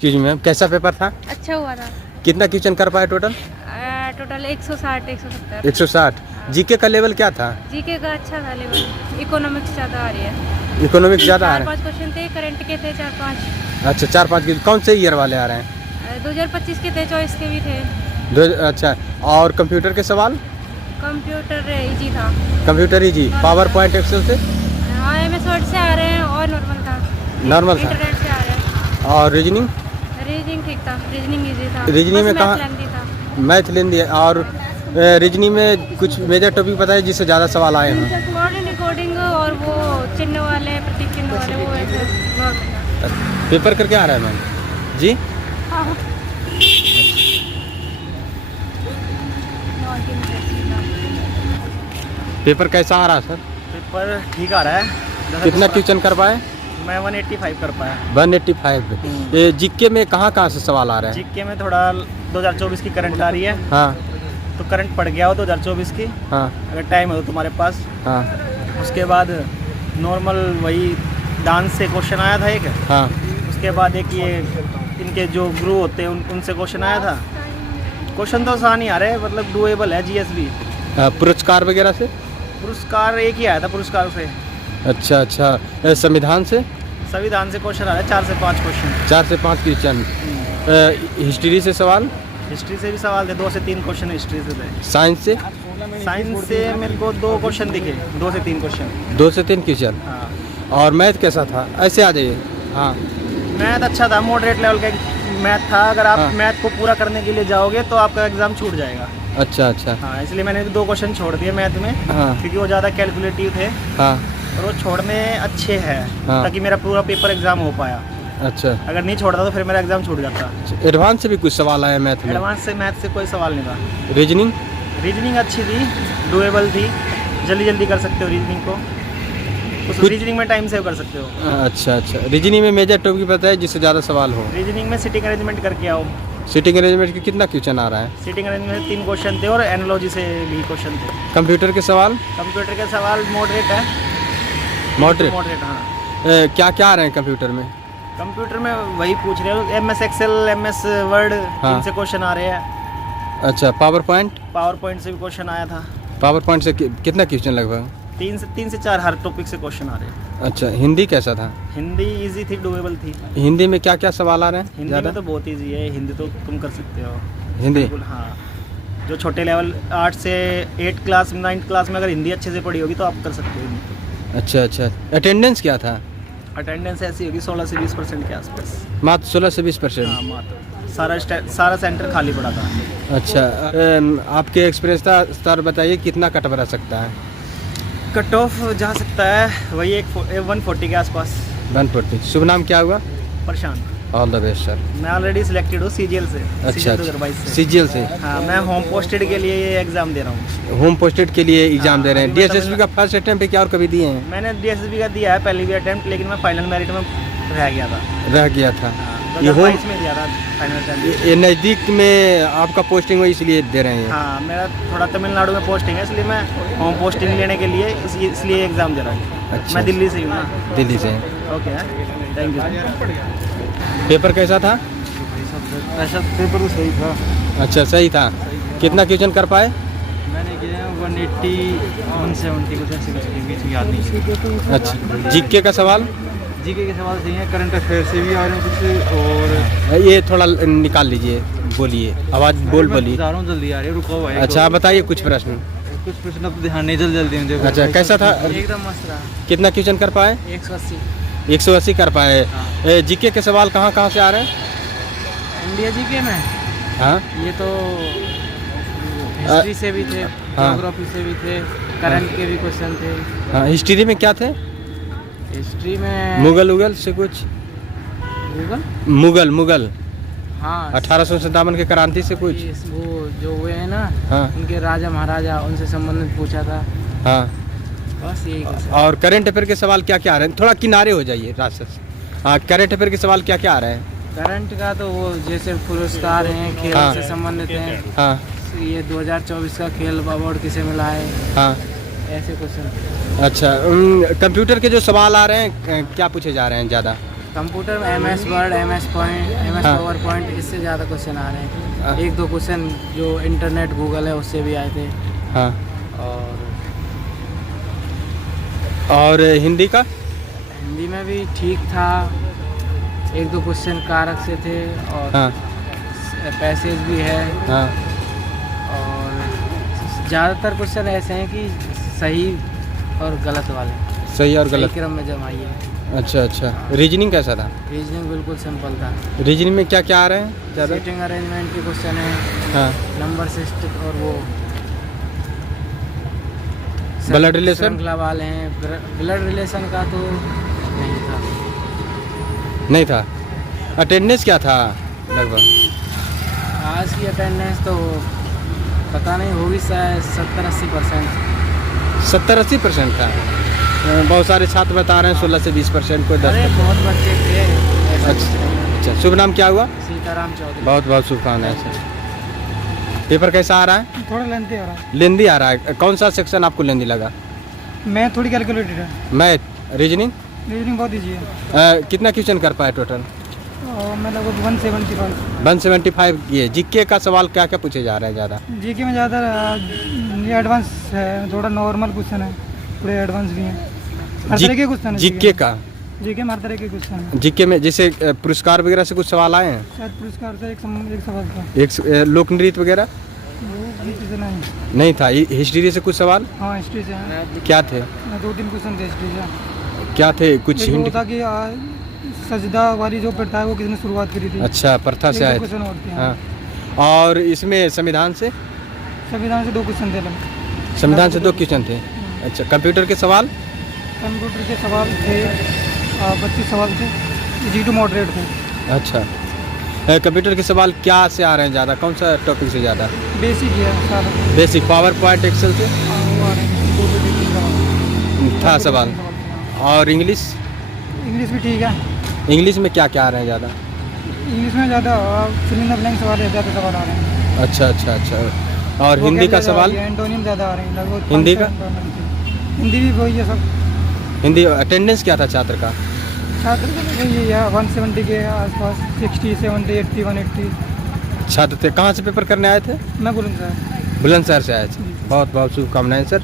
Excuse ma'am, कैसा paper था? अच्छा हुआ था। कितना क्वेश्चन कर पाए टोटल? टोटल 160 170। 160। जीके का लेवल क्या था? जीके का अच्छा था लेवल। इकोनॉमिक्स ज़्यादा आ रही है। इकोनॉमिक्स ज़्यादा आ रहा 4-5 क्वेश्चन थे, करंट के थे 4-5। है? अच्छा, 4-5 कौन से ईयर वाले आ रहे हैं? 2025 के थे, 24 के भी थे। अच्छा, और कंप्यूटर के सवाल? कंप्यूटर इजी था। कंप्यूटर ही जी, पावर पॉइंट एक्सेल से? हाँ, MS वर्ड से आ रहे हैं और नॉर्मल था। नॉर्मल था। इंटरनेट से आ रहे हैं। और रीजनिंग? रीजनिंग ठीक था, रीजनिंग इजी था। रीजनिंग में कहाँ? था। मैथ लेंदी है। और रीजनिंग में कुछ मेजर टॉपिक बताए जिससे ज़्यादा सवाल आए हैं? कोडिंग और वो चिन्ह वाले, प्रतीक चिन्ह वाले, वो ऐसे नॉर्मल था। पेपर करके आ रहा है मैम जी? हाँ। पेपर कैसा आ रहा है सर? पेपर ठीक आ रहा है। कितना क्वेश्चन कर पाए? मैं 185 कर पाया। 185। ये जीके में कहाँ से सवाल आ रहे हैं? जीके में थोड़ा 2024 की करंट आ रही है, हाँ तो करंट पड़ गया हो 2024 की, हाँ अगर टाइम हो तो तुम्हारे पास। हाँ उसके बाद नॉर्मल वही डांस से क्वेश्चन आया था एक। हाँ। उसके बाद एक ये इनके जो गुरु होते हैं उनसे क्वेश्चन आया था। क्वेश्चन तो आसान ही आ रहे हैं, मतलब डुएबल है। जीएसबी पुरस्कार वगैरह से? पुरस्कार एक ही आया था पुरस्कार से। अच्छा अच्छा। संविधान से? संविधान से क्वेश्चन आ रहा है 4 से 5 क्वेश्चन। 4 से 5 क्वेश्चन। हिस्ट्री से सवाल? हिस्ट्री से भी सवाल थे, 2 से 3 क्वेश्चन हिस्ट्री से थे। साइंस से? साइंस से मेरे को 2 क्वेश्चन दिखे, 2 से 3 क्वेश्चन। 2 से 3 क्वेश्चन। हाँ। और मैथ कैसा था? ऐसे आ जाइए। हाँ, मैथ अच्छा था, मॉडरेट लेवल का मैथ था। अगर आप हाँ। मैथ को पूरा करने के लिए जाओगे तो आपका एग्जाम छूट जाएगा। अच्छा अच्छा। हाँ, इसलिए मैंने 2 क्वेश्चन छोड़ दिए मैथ में, हाँ क्योंकि वो ज़्यादा कैलकुलेटिव थे हाँ और वो छोड़ने अच्छे हैं, हाँ। ताकि मेरा पूरा पेपर एग्जाम हो पाया। अच्छा। अगर नहीं छोड़ता तो फिर मेरा एग्जाम छूट जाता। एडवांस से भी कुछ सवाल आए मैथ में? एडवांस से मैथ से कोई सवाल नहीं था। रीजनिंग? रीजनिंग अच्छी थी, डुएबल थी, जल्दी जल्दी कर सकते हो रीजनिंग को। उस रीजनिंग में टाइम सेव कर सकते हो। अच्छा अच्छा। रीजनिंग में मेजर टॉपिक बताए जिससे ज़्यादा सवाल हो? रीजनिंग में सिटिंग अरेंजमेंट करके आओ। सिटिंग अरेंजमेंट के कितना क्वेश्चन आ रहा है? सिटिंग अरेंजमेंट में 3 क्वेश्चन थे और एनालॉजी से भी क्वेश्चन थे। कंप्यूटर के सवाल? कंप्यूटर के सवाल मॉडरेट है। मॉडरेट? मॉडरेट, हाँ। क्या क्या आ रहे हैं कंप्यूटर में? कंप्यूटर में वही पूछ रहे हो, MS एक्सेल, MS वर्ड, हाँ। इनसे क्वेश्चन आ रहे हैं। अच्छा, पावर पॉइंट? पावर पॉइंट से भी क्वेश्चन आया था। पावर पॉइंट से कितना क्वेश्चन लगभग? 3 से 4 हर टॉपिक से क्वेश्चन आ रहे हैं। अच्छा, हिंदी कैसा था? हिंदी इजी थी, डुएबल थी। हिंदी में क्या क्या सवाल आ रहे हैं? हिंदी में तो बहुत इजी है, हिंदी तो तुम कर सकते हो। हिंदी? बिल्कुल, हाँ। जो छोटे लेवल 8 से 8 क्लास 9th क्लास में अगर हिंदी अच्छे से पढ़ी होगी तो आप कर सकते हो हिंदी। अच्छा अच्छा। अटेंडेंस क्या था? अटेंडेंस ऐसी होगी 16 से 20% के आसपास। मात्र 16 से 20%? हाँ, मात्र सारा सेंटर खाली पड़ा था। अच्छा। आपके एक्सपीरियंस था स्तर बताइए, कितना कट रह सकता है? कट ऑफ जा सकता है वही 140 के आसपास। 140। शुभ नाम क्या हुआ? परेशान। All the best sir. मैं ऑलरेडी सिलेक्टेड हूँ CGL से। अच्छा CGL 2022 से। CGL से? हाँ, मैं होम पोस्टेड के लिए ये एग्ज़ाम दे रहा हूँ। होम पोस्टेड के लिए एग्जाम दे रहे हैं? अभी मैं DSSB का फर्स्ट अटेम्प्ट है क्या और कभी दिए हैं? मैंने DSSB का दिया है पहली भी अटेम्प्ट, लेकिन मैं फाइनल मेरिट में रह गया था। रह गया था। हाँ, ये 2022 में दिया था फाइनल अटेम्प्ट। ये नज़दीक में आपका पोस्टिंग हुई इसलिए दे रहे हैं? हाँ, मेरा थोड़ा तमिलनाडु में पोस्टिंग है, इसलिए मैं होम पोस्टिंग लेने के लिए इसलिए एग्ज़ाम दे रहा हूँ। अच्छा। मैं दिल्ली से हूँ ना। दिल्ली से? Okay, thank you. पेपर कैसा था? ऐसा पेपर तो सही था। अच्छा, सही था। कितना क्वेश्चन कर पाए? मैंने किया 180 170 कुछ ऐसे के बीच में, याद नहीं। अच्छा। जीके का सवाल? जीके के सवाल सही हैं, करंट अफेयर से भी आ रहे हैं कुछ। और ये थोड़ा निकाल लीजिए, बोलिए, आवाज़ बोलिए। जल्दी आ रही है, रुको भाई। अच्छा, आप बताइए कुछ प्रश्न। कुछ प्रश्न अब ध्यान नहीं, जल्दी देखो। अच्छा, कैसा था? एकदम मस्त रहा। कितना क्वेश्चन कर पाए? 180। 180 कर पाए। जीके के सवाल कहाँ कहाँ से आ रहे हैं? इंडिया जीके में हाँ ये तो हिस्ट्री से भी थे, ज्योग्राफी से भी थे, करंट के भी क्वेश्चन थे। हाँ। हिस्ट्री में क्या थे? हिस्ट्री में मुगल से कुछ? मुगल हाँ, 1857 के क्रांति से कुछ? वो जो हुए हैं ना, हाँ उनके राजा महाराजा, उनसे संबंधित पूछा था। हाँ। बस यही कुछ। और करंट अफेयर के सवाल क्या क्या आ रहे हैं? थोड़ा किनारे हो जाइए रास्ते से। हाँ, करंट अफेयर के सवाल क्या क्या आ रहे हैं? करंट का तो वो जैसे पुरस्कार हैं, खेल हाँ। से संबंधित हैं। हाँ ये 2024 का खेल अवार्ड किसे मिला है, हाँ। ऐसे क्वेश्चन। अच्छा। कंप्यूटर के जो सवाल आ रहे हैं क्या पूछे जा रहे हैं ज़्यादा? कंप्यूटर में MS word, MS point, MS हाँ। पावर पॉइंट, इससे ज़्यादा क्वेश्चन आ रहे हाँ। हैं। एक दो क्वेश्चन जो इंटरनेट गूगल है उससे भी आए थे। हाँ। और और हिंदी का? हिंदी में भी ठीक था, एक दो क्वेश्चन कारक से थे और हाँ। पैसेज भी है। हाँ। और ज़्यादातर क्वेश्चन ऐसे हैं कि सही और गलत वाले, सही और सही गलत। क्रम में जमाई है। अच्छा अच्छा। रीजनिंग कैसा था? रीजनिंग बिल्कुल सिंपल था। रीजनिंग में क्या क्या आ रहे हैं ज़्यादा? सीटिंग अरेंजमेंट के क्वेश्चन है, हाँ। नंबर सिस्टम और वो ब्लड रिलेशन? श्रृंखला वाले हैं। ब्लड रिलेशन का तो नहीं था। नहीं था। अटेंडेंस क्या था लगभग? आज की अटेंडेंस तो पता नहीं, होगी शायद 70-80%। 70-80% था। बहुत सारे छात्र बता रहे हैं 16 से 20%, कोई 10%। अरे बहुत बच्चे थे। ऐसा कुछ अच्छा नहीं। अच्छा। शुभ नाम क्या हुआ? सीताराम चौधरी। बहुत बहुत शुभकामनाएं सर। पेपर कैसा आ रहा है? थोड़ा लेंथी आ रहा है। लेंदी आ रहा है। कौन सा सेक्शन आपको लेंदी लगा? मैं थोड़ी कैलकुलेटेड है। Math, reasoning? रीजनिंग बहुत ईजी है। कितना क्वेश्चन कर पाए टोटल? और मैं लगभग 175। 175 ये जीके का सवाल क्या क्या पूछे जा रहे हैं ज़्यादा? जीके में ज़्यादा एडवांस है, थोड़ा नॉर्मल क्वेश्चन है, थोड़े एडवांस भी हैं। हर तरह के क्वेश्चन है जीके का? जीके में हर तरह के क्वेश्चन है। जीके में जैसे पुरस्कार वगैरह से कुछ सवाल आए हैं? शायद पुरस्कार से एक सवाल था। एक लोक नृत्य वगैरह वो जीके से नहीं। नहीं था। हिस्ट्री से कुछ सवाल हाँ, हिस्ट्री से है। क्या थे? 2-3 क्वेश्चन थे हिस्ट्री से। क्या थे कुछ एक वो हिंट? था कि सजदा वाली जो प्रथा है वो किसने शुरुआत करी थी। अच्छा, प्रथा से आए थे। क्वेश्चन और थे। हाँ। और इसमें संविधान से? संविधान से 2 क्वेश्चन थे लगभग। संविधान से 2 क्वेश्चन थे। अच्छा। कंप्यूटर के सवाल? कंप्यूटर के सवाल थे 25 सवाल थे, G2 मॉडरेट थे। अच्छा। कंप्यूटर के सवाल क्या से आ रहे हैं ज़्यादा? कौन सा टॉपिक से ज़्यादा? बेसिक ही है सारा। बेसिक, पावर पॉइंट, एक्सेल से वो आ रहे हैं 2-3 सवाल। था सवाल। और इंग्लिश? इंग्लिश भी ठीक है। इंग्लिश में क्या क्या आ रहे हैं ज़्यादा? इंग्लिश में ज़्यादा फिल इन द ब्लैंक सवाल है, ज़्यादा सवाल आ रहे हैं। अच्छा अच्छा अच्छा। और हिंदी का सवाल? एंटोनियम ज़्यादा आ रहे हैं लगभग। हिंदी का? हिंदी भी वही है सब। हिंदी अटेंडेंस क्या था छात्र का? छात्र को वही है 170 के आसपास, 60, 70, 80, 180। छात्र थे। कहाँ से पेपर करने आए थे? मैं बुलंदशहर। बुलंदशहर से आए थे। बहुत बहुत शुभकामनाएं सर।